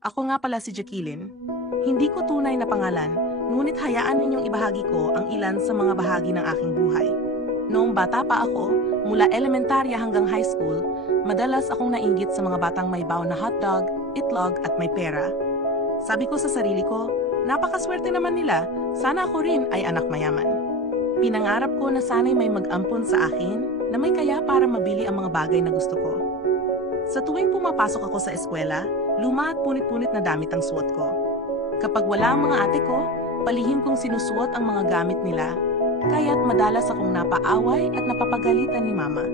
Ako nga pala si Jacqueline. Hindi ko tunay na pangalan, ngunit hayaan ninyong ibahagi ko ang ilan sa mga bahagi ng aking buhay. Noong bata pa ako, mula elementarya hanggang high school, madalas akong nainggit sa mga batang may baon na hotdog, itlog at may pera. Sabi ko sa sarili ko, napakaswerte naman nila, sana ako rin ay anak mayaman. Pinangarap ko na sana'y may mag-ampon sa akin na may kaya para mabili ang mga bagay na gusto ko. Sa tuwing pumapasok ako sa eskwela, luma at punit-punit na damit ang suot ko. Kapag wala ang mga ate ko, palihim kong sinusuot ang mga gamit nila, kaya't madalas akong napaaway at napapagalitan ni mama.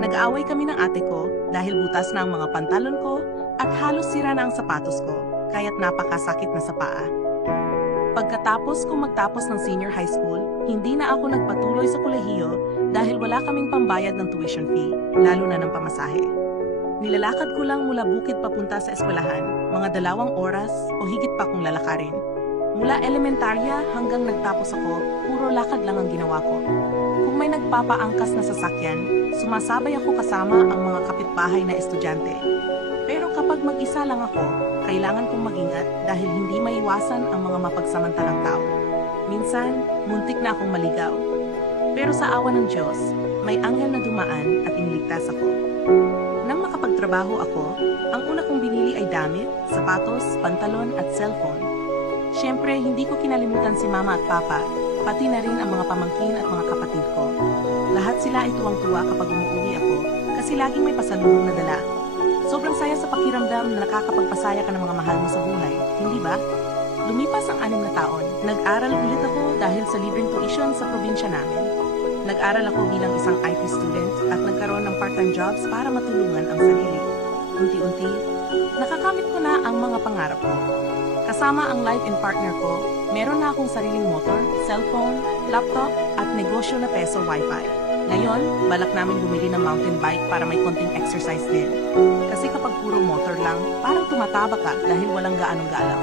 Nag-aaway kami ng ate ko dahil butas na ang mga pantalon ko at halos sira na ang sapatos ko, kaya't napakasakit na sa paa. Pagkatapos kong magtapos ng senior high school, hindi na ako nagpatuloy sa kolehiyo dahil wala kaming pambayad ng tuition fee, lalo na ng pamasahe. Nilalakad ko lang mula bukid papunta sa eskwelahan, mga 2 oras o higit pa kung lalakarin. Mula elementarya hanggang nagtapos ako, puro lakad lang ang ginawa ko. Kung may nagpapaangkas na sasakyan, sumasabay ako kasama ang mga kapitbahay na estudyante. Pero kapag mag-isa lang ako, kailangan kong mag-ingat dahil hindi maiwasan ang mga mapagsamantalang tao. Minsan, muntik na akong maligaw. Pero sa awa ng Diyos, may anghel na dumaan at iniligtas ako. Nang makapagtrabaho ako, ang una kong binili ay damit, sapatos, pantalon at cellphone. Siyempre, hindi ko kinalimutan si mama at papa, pati na rin ang mga pamangkin at mga kapatid ko. Lahat sila ay tuwang-tuwa kapag umuwi ako kasi laging may pasalubong na dala. Sobrang saya sa pakiramdam na nakakapagpasaya ka ng mga mahal mo sa buhay, hindi ba? Lumipas ang 6 na taon, nag-aral ulit ako dahil sa libreng tuition sa probinsya namin. Nag-aral ako bilang isang IT student at nagkaroon ng part-time jobs para matulungan ang sarili. Unti-unti, nakakamit ko na ang mga pangarap ko. Kasama ang live-in partner ko, meron na akong sariling motor, cellphone, laptop at negosyo na peso wifi. Ngayon, balak namin bumili ng mountain bike para may konting exercise din. Kasi kapag puro motor lang, parang tumataba ka dahil walang gaanong galaw.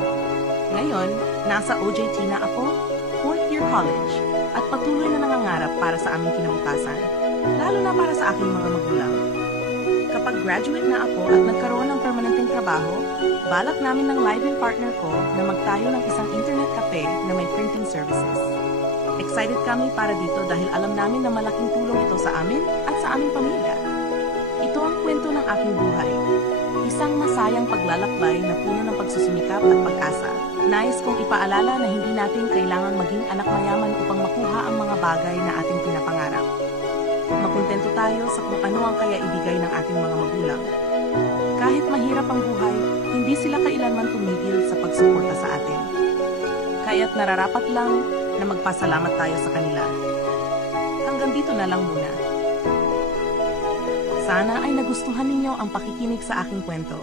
Ngayon, nasa OJT na ako, 4th year college, at patuloy na nangangarap para sa aming kinabukasan, lalo na para sa aking mga magulang. Kapag graduate na ako at nagkaroon ng permanenteng trabaho, balak namin ng live-in partner ko na magtayo ng isang internet cafe na may printing services. Excited kami para dito dahil alam namin na malaking tulong ito sa amin at sa aming pamilya. Ito ang kwento ng aking buhay. Isang masayang paglalakbay na puno ng pagsusumikap at pag-asa. Nais kong ipaalala na hindi natin kailangang maging anak mayaman upang makuha ang mga bagay na ating pinapangarap. Makontento tayo sa kung ano ang kaya ibigay ng ating mga magulang. Kahit mahirap ang buhay, hindi sila kailanman tumigil sa pagsuporta sa atin. Kaya't nararapat lang na magpasalamat tayo sa kanila. Hanggang dito na lang muna. Sana ay nagustuhan ninyo ang pakikinig sa aking kwento.